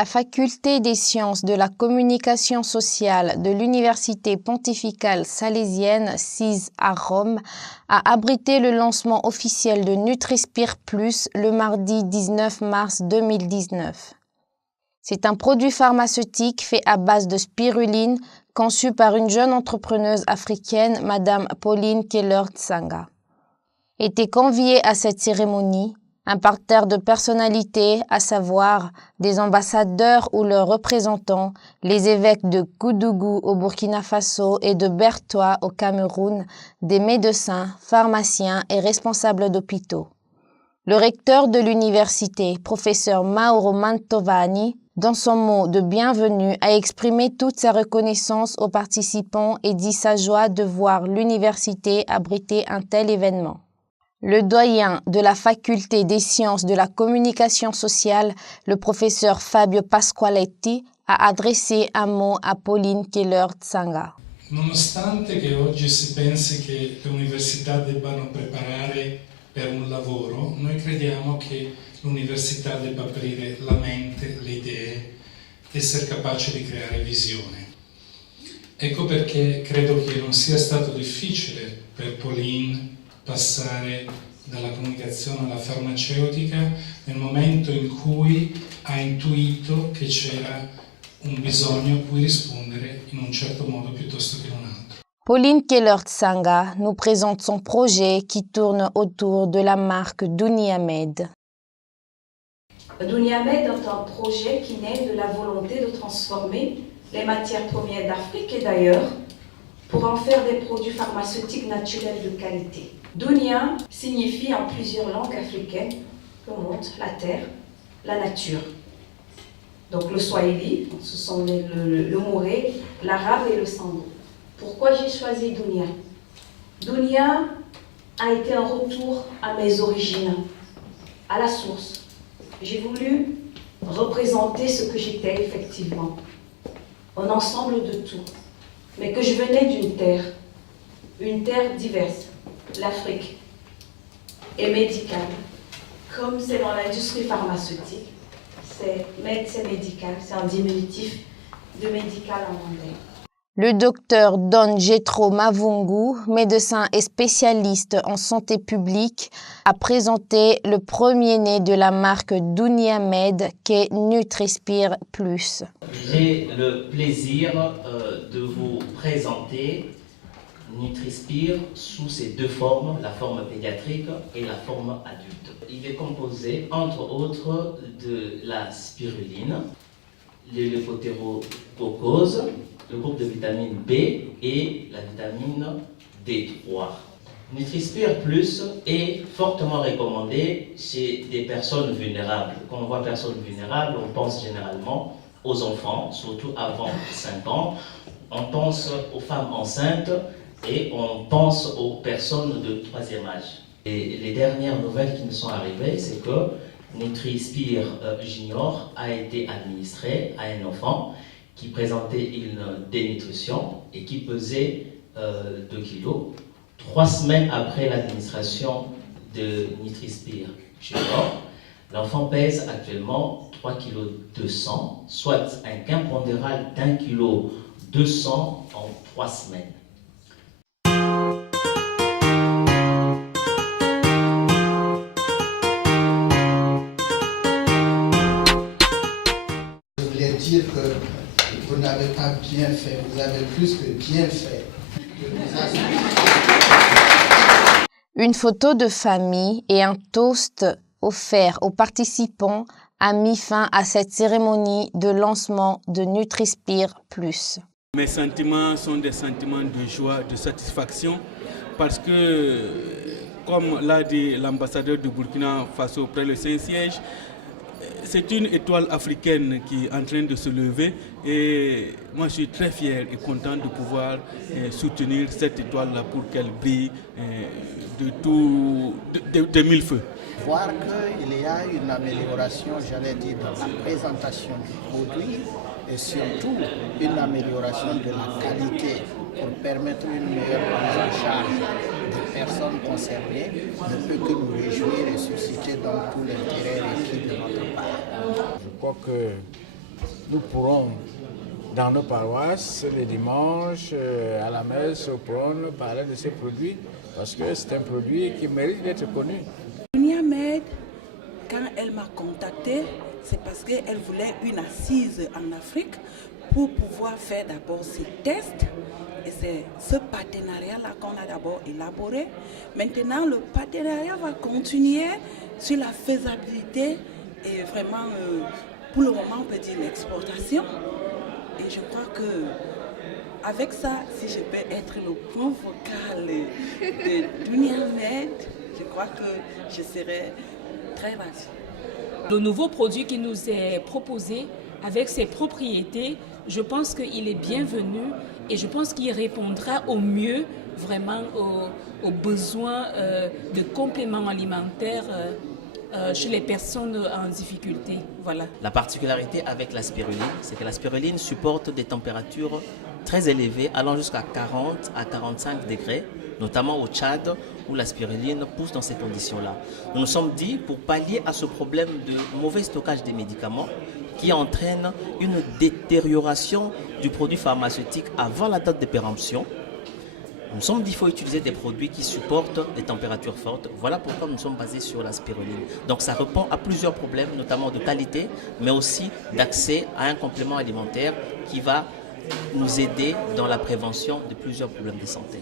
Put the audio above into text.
La faculté des sciences de la communication sociale de l'Université pontificale salésienne SIS à Rome a abrité le lancement officiel de Nutrispire Plus le mardi 19 mars 2019. C'est un produit pharmaceutique fait à base de spiruline conçu par une jeune entrepreneuse africaine, Madame Pauline Keller-Tsanga. Étaient conviés à cette cérémonie un parterre de personnalités, à savoir des ambassadeurs ou leurs représentants, les évêques de Koudougou au Burkina Faso et de Bertoua au Cameroun, des médecins, pharmaciens et responsables d'hôpitaux. Le recteur de l'université, professeur Mauro Mantovani, dans son mot de bienvenue, a exprimé toute sa reconnaissance aux participants et dit sa joie de voir l'université abriter un tel événement. Le doyen de la faculté des sciences de la communication sociale, le professeur Fabio Pasqualetti, a adressé un mot a Pauline Keller-Tsanga. Nonostante che oggi si pensi che le università debbano preparare per un lavoro, noi crediamo che l'università debba aprire la mente, le idee, essere capace di creare visione. Ecco perché credo che non sia stato difficile per Pauline passare dalla comunicazione alla farmaceutica nel momento in cui ha intuito che c'era un bisogno a cui rispondere in un certo modo piuttosto che in un altro. Pauline Keller-Tsanga nous présente son projet qui tourne autour de la marque Duniamed. Duniamed est un projet qui naît de la volonté de transformer les matières premières d'Afrique et d'ailleurs pour en faire des produits pharmaceutiques naturels de qualité. Dunia signifie en plusieurs langues africaines le monde, la terre, la nature. Donc le swahili, ce sont le moré, l'arabe et le sango. Pourquoi j'ai choisi Dunia? Dunia a été un retour à mes origines, à la source. J'ai voulu représenter ce que j'étais effectivement, un ensemble de tout, mais que je venais d'une terre diverse, l'Afrique, et médicale. Comme c'est dans l'industrie pharmaceutique, c'est med, c'est médical, c'est un diminutif de médical en anglais. Le docteur Don Jethro Mavungu, médecin et spécialiste en santé publique, a présenté le premier-né de la marque Duniamed qu'est Nutrispire Plus. J'ai le plaisir de vous présenter Nutrispire sous ses deux formes, la forme pédiatrique et la forme adulte. Il est composé entre autres de la spiruline, le leucotérococose, le groupe de vitamine B et la vitamine D3. Nutrispire Plus est fortement recommandé chez des personnes vulnérables. Quand on voit personnes vulnérables, on pense généralement aux enfants, surtout avant 5 ans. On pense aux femmes enceintes et on pense aux personnes de 3e âge. Et les dernières nouvelles qui nous sont arrivées, c'est que Nutrispire Junior a été administré à un enfant qui présentait une dénutrition et qui pesait 2 kilos. 3 semaines après l'administration de Nutrispire Junior, l'enfant pèse actuellement 3,2 kg, soit un gain pondéral d'1,2 kg en 3 semaines. Je voulais dire que vous n'avez pas bien fait, vous avez plus que bien fait. Une photo de famille et un toast offert aux participants a mis fin à cette cérémonie de lancement de Nutrispire Plus. Mes sentiments sont des sentiments de joie, de satisfaction, parce que, comme l'a dit l'ambassadeur du Burkina Faso près le Saint-Siège, c'est une étoile africaine qui est en train de se lever et moi je suis très fier et content de pouvoir soutenir cette étoile-là pour qu'elle brille de mille feux. Voir qu'il y a une amélioration, j'allais dire, dans la présentation du produit et surtout une amélioration de la qualité pour permettre une meilleure prise en charge des personnes concernées ne peut que nous réjouir et susciter donc tout l'intérêt requis de notre part. Je crois que nous pourrons, dans nos paroisses, les dimanches, à la messe, au prône, parler de ces produits, parce que c'est un produit qui mérite d'être connu. Dunia Med, quand elle m'a contactée, c'est parce qu'elle voulait une assise en Afrique pour pouvoir faire d'abord ses tests. Et c'est ce partenariat-là qu'on a d'abord élaboré. Maintenant, le partenariat va continuer sur la faisabilité et vraiment, pour le moment, on peut dire l'exportation. Et je crois que avec ça, si je peux être le point vocal de Dunia Med, je crois que je serai très ravie. Le nouveau produit qui nous est proposé avec ses propriétés, je pense qu'il est bienvenu et je pense qu'il répondra au mieux vraiment aux besoins de compléments alimentaires chez les personnes en difficulté. Voilà. La particularité avec la spiruline, c'est que la spiruline supporte des températures très élevées allant jusqu'à 40 à 45 degrés, notamment au Tchad où la spiruline pousse dans ces conditions-là. Nous nous sommes dit, pour pallier à ce problème de mauvais stockage des médicaments qui entraîne une détérioration du produit pharmaceutique avant la date de péremption, nous nous sommes dit qu'il faut utiliser des produits qui supportent des températures fortes. Voilà pourquoi nous sommes basés sur la spiruline. Donc ça répond à plusieurs problèmes, notamment de qualité, mais aussi d'accès à un complément alimentaire qui va nous aider dans la prévention de plusieurs problèmes de santé.